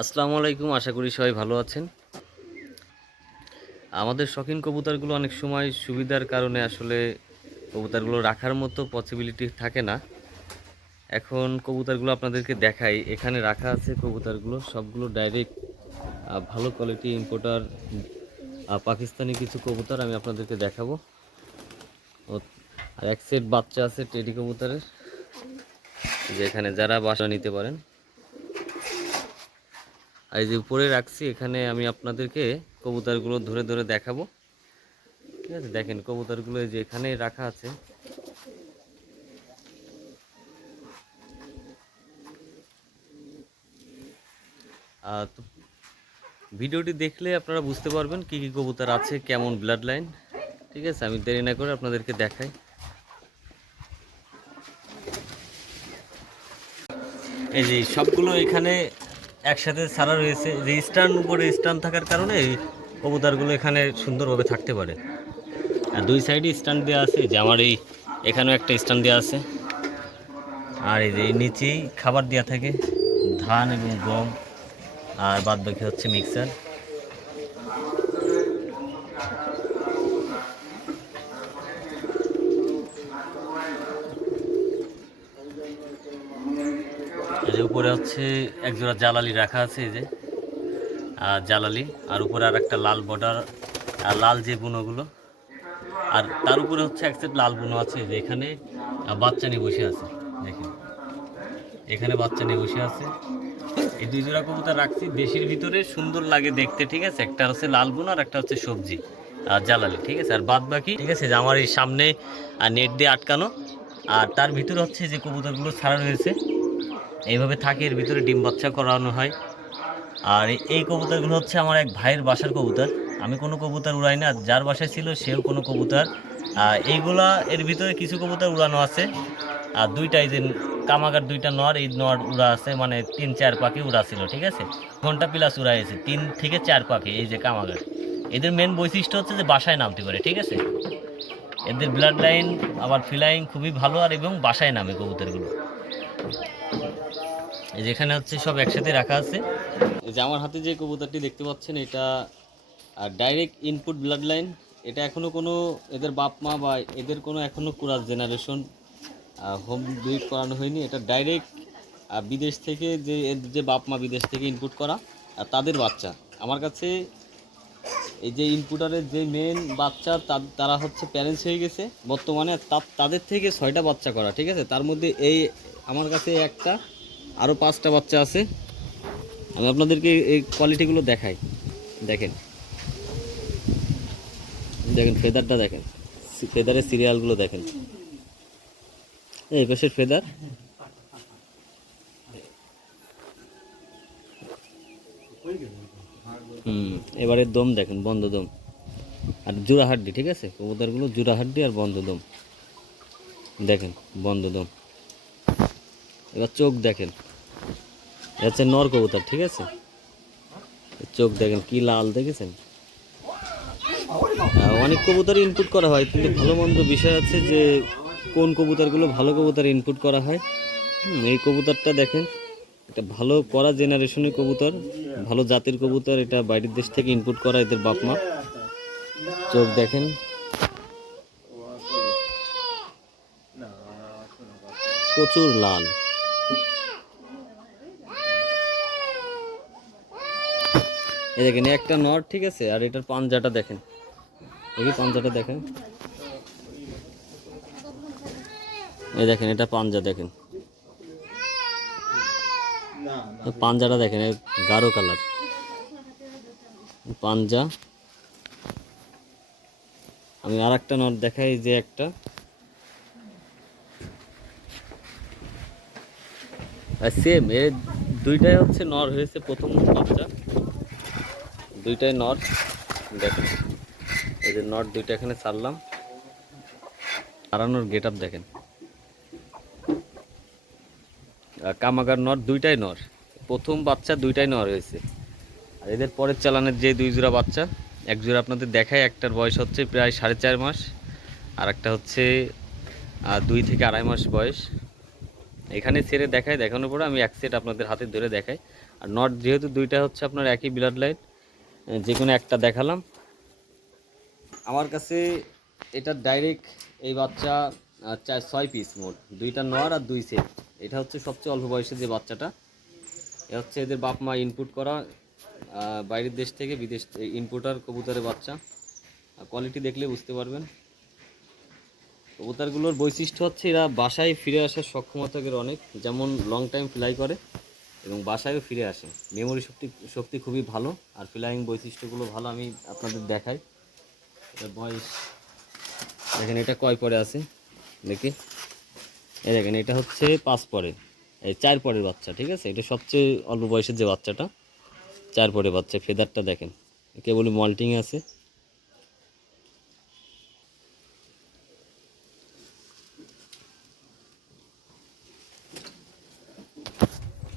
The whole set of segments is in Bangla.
আসসালামু আলাইকুম। আশা করি সবাই ভালো আছেন। আমাদের শৌখিন কবুতরগুলো অনেক সময় সুবিধার কারণে আসলে কবুতরগুলো রাখার মতো পসিবিলিটি থাকে না। এখন কবুতরগুলো আপনাদেরকে দেখাই। এখানে রাখা আছে কবুতরগুলো সবগুলো ডাইরেক্ট ভালো কোয়ালিটি ইম্পোর্টার পাকিস্তানি কিছু কবুতর আমি আপনাদেরকে দেখাবো। ও আর এক সেট বাচ্চা আছে টেডি কবুতরের, যেখানে যারা বাসা নিতে পারেন। আর এই যে উপরে রাখছি, এখানে আমি আপনাদেরকে কবুতরগুলো ধরে ধরে দেখাবো। ঠিক আছে, দেখেন কবুতরগুলো যে এখানে রাখা আছে। তো ভিডিওটি দেখলে আপনারা বুঝতে পারবেন কি কি কবুতর আছে, কেমন ব্লাড লাইন। ঠিক আছে, আমি দেরি না করে আপনাদেরকে দেখাই। এই যে সবগুলো এখানে একসাথে ছাড়া রয়েছে, রেজিস্টার উপরে স্ট্যান্ড থাকার কারণে এই কবুতরগুলো এখানে সুন্দরভাবে থাকতে পারে। আর দুই সাইডে স্ট্যান্ড দেওয়া আছে, যে আমার এই এখানেও একটা স্ট্যান্ড দেওয়া আছে। আর এই যে নিচেই খাবার দেওয়া থাকে, ধান এবং গম, আর বাদ বাকি হচ্ছে মিক্সার। এই যে উপরে হচ্ছে একজোড়া জালালি রাখা আছে, এই যে জালালি, আর উপরে আর একটা লাল বর্ডার, আর লাল যে বুনোগুলো, আর তার উপরে হচ্ছে এক সেট লাল বুনো আছে। যে এখানে বাচ্চা নিয়ে বসে আছে, দেখেন এখানে বাচ্চা নিয়ে বসে আছে। এই দুই জোড়া কবুতর রাখছি দেশির ভিতরে, সুন্দর লাগে দেখতে। ঠিক আছে, একটা হচ্ছে লাল বুনো আর একটা হচ্ছে সবজি আর জালালি। ঠিক আছে, আর বাদ বাকি ঠিক আছে যে আমার এই সামনে নেট দিয়ে আটকানো, আর তার ভিতরে হচ্ছে যে কবুতরগুলো ছাড়া রয়েছে, এইভাবে থাকে। এর ভিতরে ডিম বাচ্চা করানো হয়। আর এই কবুতরগুলো হচ্ছে আমার এক ভাইয়ের বাসার কবুতর। আমি কোনো কবুতর উড়াই না, যার বাসায় ছিল সেও কোনো কবুতর। এইগুলা এর ভিতরে কিছু কবুতর উড়ানো আছে, আর দুইটাই যে কামাগার দুইটা নর, এই নর উড়া আছে, মানে 3-4 পাখি উড়া ছিল। ঠিক আছে, ঘন্টা প্লাস উড়াইছে 3 থেকে 4 পাখি। এই যে কামাগার, এদের মেন বৈশিষ্ট্য হচ্ছে যে বাসায় নামতে পারে। ঠিক আছে, এদের ব্লাড লাইন আবার ফিলাইং খুবই ভালো, আর এবং বাসায় নামে কবুতরগুলো। এই যেখানে হচ্ছে সব একসাথে রাখা আছে। এই যে আমার হাতে যে কবুতরটি দেখতে পাচ্ছেন, এটা ডাইরেক্ট ইনপুট ব্লাড লাইন। এটা এখনও কোনো এদের বাপ মা বা এদের কোনো এখনও ক্রস জেনারেশন হোম ব্রিড করানো হয়নি। এটা ডাইরেক্ট বিদেশ থেকে, যে এদের যে বাপ মা বিদেশ থেকে ইনপুট করা, আর তাদের বাচ্চা আমার কাছে। এই যে ইনপুটারের যে মেন বাচ্চা, তারা হচ্ছে প্যারেন্টস হয়ে গেছে বর্তমানে। তাদের থেকে 6টা বাচ্চা করা। ঠিক আছে, তার মধ্যে এই আমার কাছে একটা, আরও 5টা বাচ্চা আছে। আমি আপনাদেরকে এই কোয়ালিটিগুলো দেখাই। দেখেন দেখেন ফেদারটা দেখেন, ফেদারের সিরিয়ালগুলো দেখেন। এই পাশের ফেদার, এবারে দম দেখেন, বন্ধ দম আর জোড়া হাড্ডি। ঠিক আছে, কবুতরগুলো জোড়া হাড্ডি আর বন্ধ দম দেখেন, বন্ধ দম। এবার চোখ দেখেন, এটা হচ্ছে নর কবুতর। ঠিক আছে, চোখ দেখেন কি লাল, দেখেছেন। অনেক কবুতর ইনপুট করা হয়, কিন্তু ভালো মন্দ বিষয় আছে যে কোন কবুতরগুলো ভালো কবুতর ইনপুট করা হয়। এই কবুতরটা দেখেন, এটা ভালো করা জেনারেশনের কবুতর, ভালো জাতের কবুতর। এটা বাইরের দেশ থেকে ইনপুট করা এদের বাপ মা। চোখ দেখেন, প্রচুর লাল। এই দেখেন একটা নর। ঠিক আছে, আর এটার পাঞ্জাটা দেখেন, দেখি পাঞ্জাটা দেখেন। এই দেখেন এটা পাঞ্জা, দেখেন পাঞ্জাটা দেখেন, গাঢ় কালার পাঞ্জা। আমি আর একটা নর দেখাই, যে একটা সেম, এ দুইটাই হচ্ছে নর হয়েছে প্রথম বাচ্চা, দুইটাই নর। দেখেন এই যে নর দুইটা এখানে ছাড়লাম, হারানোর গেট আপ দেখেন। কামাগার নর, দুইটাই নর, প্রথম বাচ্চা দুইটাই নর হয়েছে। আর এদের পরের চালানের যে দুই জোড়া বাচ্চা, এক জোড়া আপনাদের দেখায়, একটার বয়স হচ্ছে প্রায় 4.5 মাস, আর একটা হচ্ছে 2 থেকে 2.5 মাস বয়স। এখানে ছেড়ে দেখায়, দেখানোর পরে আমি এক সেট আপনাদের হাতে ধরে দেখাই। আর নট যেহেতু দুইটা হচ্ছে আপনার একই ব্লাড লাইন, যে কোনো একটা দেখালাম। আমার কাছে এটা ডাইরেক্ট এই বাচ্চা 6 পিস মোট, দুইটা নর আর 2 সেট। এটা হচ্ছে সবচেয়ে অল্প বয়সে যে বাচ্চাটা, এ হচ্ছে এদের বাপ মা ইনপুট করা বাইরের দেশ থেকে, বিদেশ ইনপুটার কবুতরের বাচ্চা। কোয়ালিটি দেখলে বুঝতে পারবেন। কবুতরগুলোর বৈশিষ্ট্য হচ্ছে এরা বাসায় ফিরে আসার সক্ষমতা এর অনেক, যেমন লং টাইম ফ্লাই করে এবং বাসায়ও ফিরে আসে। মেমোরি শক্তি খুবই ভালো, আর ফ্লাইং বৈশিষ্ট্যগুলো ভালো। আমি আপনাদের দেখাই। এটা বয়স দেখেন, এটা কয় পরে আছে দেখি, এই দেখেন এটা হচ্ছে 5 পরে, এই 4 পরের বাচ্চা, ঠিক আছে। এটা সবচেয়ে অল্প বয়সের যে বাচ্চাটা, 4 পরের বাচ্চা। ফেদারটা দেখেন, কেবলই মল্টিংয়ে আছে।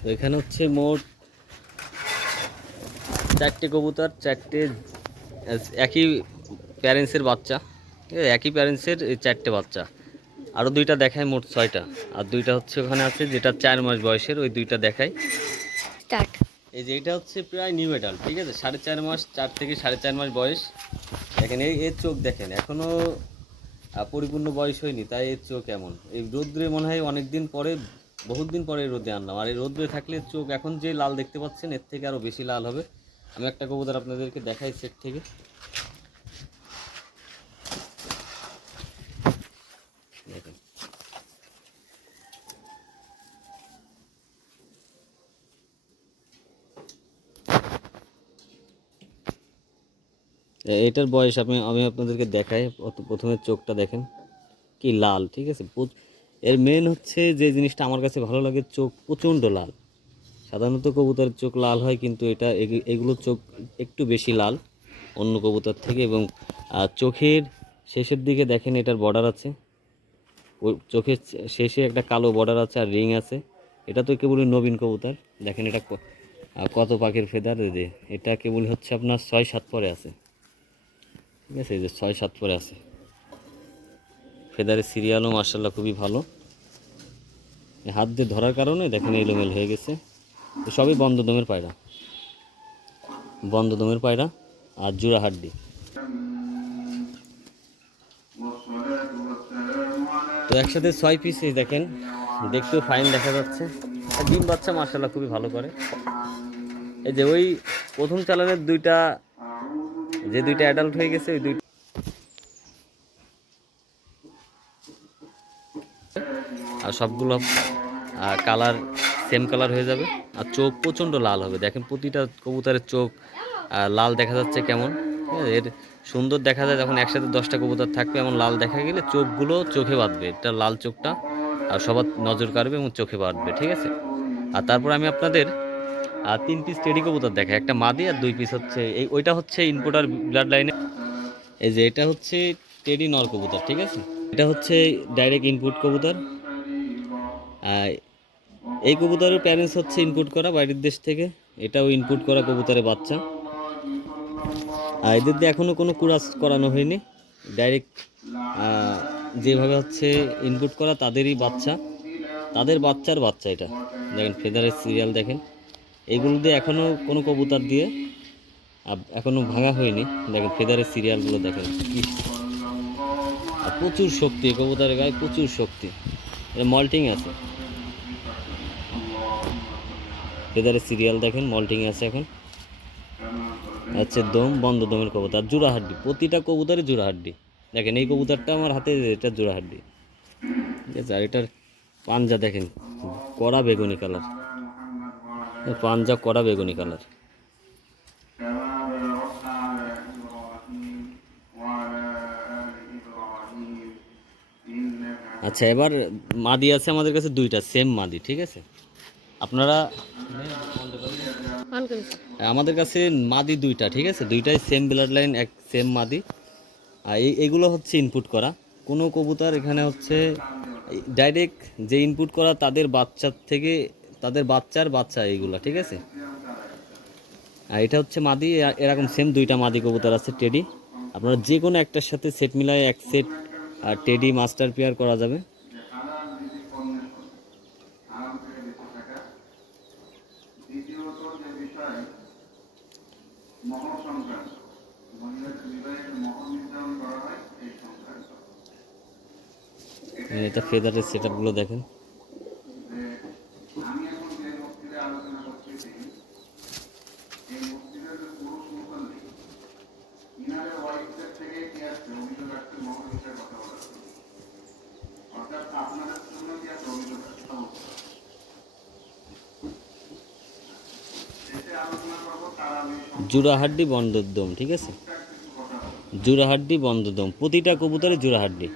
তো এখানে হচ্ছে মোট 4টে কবুতর, 4টে একই প্যারেন্টসের বাচ্চা, ঠিক আছে, একই প্যারেন্টসের এই 4টে বাচ্চা। আরও দুইটা দেখায়, মোট 6টা। আর দুইটা হচ্ছে ওখানে আছে যেটা 4 মাস বয়সের, ওই দুইটা দেখায়। এই যে এটা হচ্ছে প্রায় নিউ এডাল্ট, ঠিক আছে, 4.5 মাস, 4 থেকে 4.5 মাস বয়স। দেখেন এর চোখ দেখেন, এখনও পরিপূর্ণ বয়স হয়নি, তাই এর চোখ এমন। এই রোদ্রে মনে হয় অনেক দিন পরে, বহুত দিন পরে রোদে আনলাম। আর এই রোদ্রে থাকলে চোখ এখন যে লাল দেখতে পাচ্ছেন, এর থেকে আরও বেশি লাল হবে। আমি একটা কবুতর আপনাদেরকে দেখাই সেট থেকে। দেখেন এটার বয়স আমি আপনাদেরকে দেখাই। প্রথমে চোখটা দেখেন কি লাল, ঠিক আছে। এর মেন হচ্ছে যে জিনিসটা আমার কাছে ভালো লাগে, চোখ প্রচণ্ড লাল। সাধারণত কবুতরের চোখ লাল হয়, কিন্তু এগুলোর চোখ একটু বেশি লাল অন্য কবুতর থেকে। এবং চোখের শেষের দিকে দেখেন এটার বর্ডার আছে, ওই চোখের শেষে একটা কালো বর্ডার আছে আর রিং আছে। এটা তো কেবলই নবীন কবুতর। দেখেন এটা কত পাখির ফেদার। এটা কেবলই হচ্ছে আপনার 6-7 পরে আছে, ঠিক আছে। এই যে 6-7 পরে আছে। ফেদারের সিরিয়ালও মার্শাল্লাহ খুবই ভালো। হাত দিয়ে ধরার কারণে দেখেন এলোমেল হয়ে গেছে। সবই বন্ধ দমের পায়রা, বন্ধ দমের পায়রা আর জোড়া হাড্ডি। তো একসাথে 6 পিস দেখেন, দেখতেও ফাইন দেখা যাচ্ছে। আর ডিম বাচ্চা মার্শাল্লাহ খুবই ভালো করে। এই যে ওই প্রথম চালানের দুইটা, যে দুইটা অ্যাডাল্ট হয়ে গেছে, ওই দুইটা আর সবগুলো কালার সেম কালার হয়ে যাবে। আর চোখ প্রচণ্ড লাল হবে। দেখেন প্রতিটা কবুতরের চোখ লাল দেখা যাচ্ছে কেমন, ঠিক আছে। এর সুন্দর দেখা যায় যখন একসাথে 10টা কবুতর থাকবে, এমন লাল দেখা গেলে চোখগুলো চোখে বাঁধবে, এটা লাল চোখটা আর সবার নজর কাড়বে এবং চোখে বাঁধবে, ঠিক আছে। আর তারপর আমি আপনাদের 3 পিস টেডি কবুতর দেখাই, একটা মাদি আর 2 পিস হচ্ছে ওইটা হচ্ছে ইনপুটার ব্লাড লাইনে। এই যে এটা হচ্ছে টেডি নর কবুতর, ঠিক আছে। এটা হচ্ছে ডাইরেক্ট ইনপুট কবুতর। এই কবুতরের প্যারেন্টস হচ্ছে ইনপুট করা বাইরের দেশ থেকে, এটাও ইনপুট করা কবুতরের বাচ্চা। আর এদের দিয়ে এখনও কোনো কুরাস করানো হয়নি, ডাইরেক্ট যেভাবে হচ্ছে ইনপুট করা তাদেরই বাচ্চা, তাদের বাচ্চার বাচ্চা। এটা দেখেন ফেদারের সিরিয়াল দেখেন, এইগুলো দিয়ে এখনও কোনো কবুতর দিয়ে এখনও ভাঙা হয়নি। দেখেন ফেদারের সিরিয়ালগুলো দেখেন কি, আর প্রচুর শক্তি কবুতরের গায়ে, প্রচুর শক্তি। এটা মল্টিং আছে, ফেদারের সিরিয়াল দেখেন, মল্টিং আছে এখন। হচ্ছে দম, বন্ধ দমের কবুতর, জোড়া হাড্ডি, প্রতিটা কবুতরের জোড়া হাড্ডি। দেখেন এই কবুতরটা আমার হাতে, এটা জোড়া হাড্ডি, ঠিক আছে। আর এটার পাঞ্জা দেখেন, কড়া বেগুনি কালার, পাঞ্জা কড়া বেগুনি কালার। আচ্ছা, এবার মাদি আছে আমাদের কাছে দুইটা, সেম মাদি, ঠিক আছে। আপনারা আমাদের কাছে মাদি দুইটা, ঠিক আছে, দুইটাই সেম ব্লাড লাইন, এক সেম মাদি। আর এইগুলো হচ্ছে ইনপুট করা। কোনো কবুতর এখানে হচ্ছে ডাইরেক্ট যে ইনপুট করা তাদের বাচ্চার থেকে, তাদের বাচ্চার বাচ্চা এইগুলো, ঠিক আছে। আর এটা হচ্ছে মাদি, এরকম সেম দুইটা মাদি কবুতর আছে টেডি। আপনারা যে কোনো একটার সাথে সেট মিলায় এক সেট টেডি মাস্টার পেয়ার করা যাবে। এটা ফেদারের সেট আপগুলো দেখেন। জোড়াহাড্ডি বন্ধদম, ঠিক আছে, জোড়াহাড্ডি বন্ধদম, প্রতিটা কবুতরে জোড়াহাড্ডি।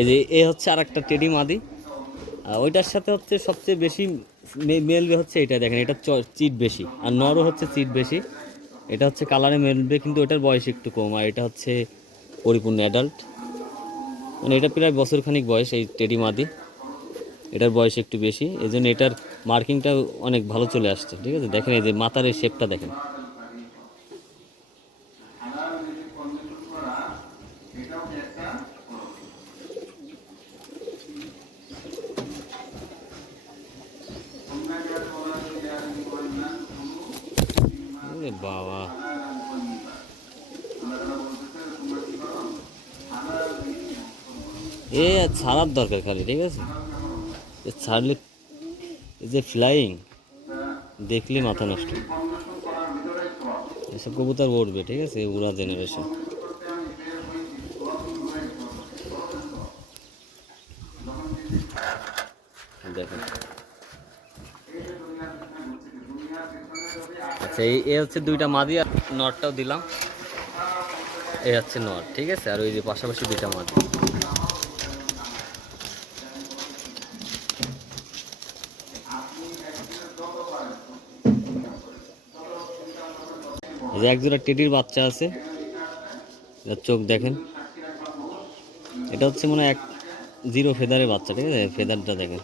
এই যে এ হচ্ছে আর একটা টেডি মাদি, ওইটার সাথে হচ্ছে সবচেয়ে বেশি মেলবে হচ্ছে এটা, দেখেন এটা চিট বেশি, আর নরও হচ্ছে চিট বেশি। এটা হচ্ছে কালারে মেলবে, কিন্তু ওটার বয়স একটু কম, আর এটা হচ্ছে পরিপূর্ণ অ্যাডাল্ট, মানে এটা প্রায় বছরখানিক বয়স এই টেডি মাদি। এটার বয়স একটু বেশি, এই জন্য এটার মার্কিংটা অনেক ভালো চলে আসছে, ঠিক আছে। দেখেন এই যে মাথার এই শেপটা দেখেন। বাবা, এ ছাড়ার দরকার খালি, ঠিক আছে, ছাড়লে এই যে ফ্লাইং দেখলে মাথা নষ্ট, এসব কবুতর উড়বে, ঠিক আছে, উড়া জেনারেশন। দেখেন, আচ্ছা এই হচ্ছে দুইটা মাদি, আর নটটাও দিলাম, এই হচ্ছে নট, ঠিক আছে, আর ওই যে পাশাপাশি দুইটা মাদি। এই যে একজোড়া টেডির বাচ্চা আছে, চোখ দেখেন, এটা হচ্ছে মনে হয় এক জিরো ফেদারের বাচ্চা, ঠিক আছে, ফেদারটা দেখেন।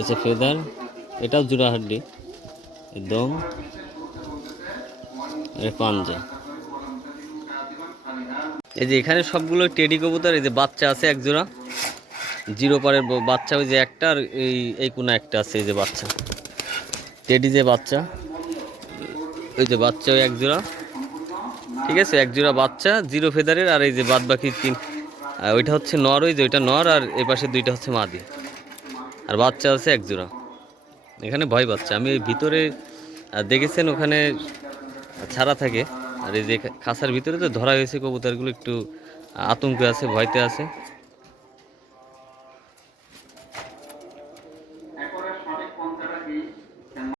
এসে ফেদার, এটাও জোড়াহাড্ডি একদম, পাঞ্জা। এই যে এখানে সবগুলো টেডি কবুতর, এই যে বাচ্চা আছে এক জোড়া, জিরো পারের বাচ্চা, ওই যে একটা, আর এই কোনো একটা আছে, এই যে বাচ্চা টেডি, যে বাচ্চা, ওই যে বাচ্চা ওই এক জোড়া, ঠিক আছে, এক জোড়া বাচ্চা জিরো ফেদারের, আর এই যে বাদ বাকি তিন, ওইটা হচ্ছে নর, ওই যে ওইটা নর, আর এই পাশে দুইটা হচ্ছে মাদি, আর বাচ্চা আছে এক জোড়া। এখানে ভয় বাচ্চা, আমি এই ভিতরে দেখেছেন ওখানে ছাড়া থাকে, আর এই যে খাঁচার ভিতরে তো ধরা হয়েছে কবুতরগুলো, একটু আতঙ্কে আছে, ভয়তে আছে।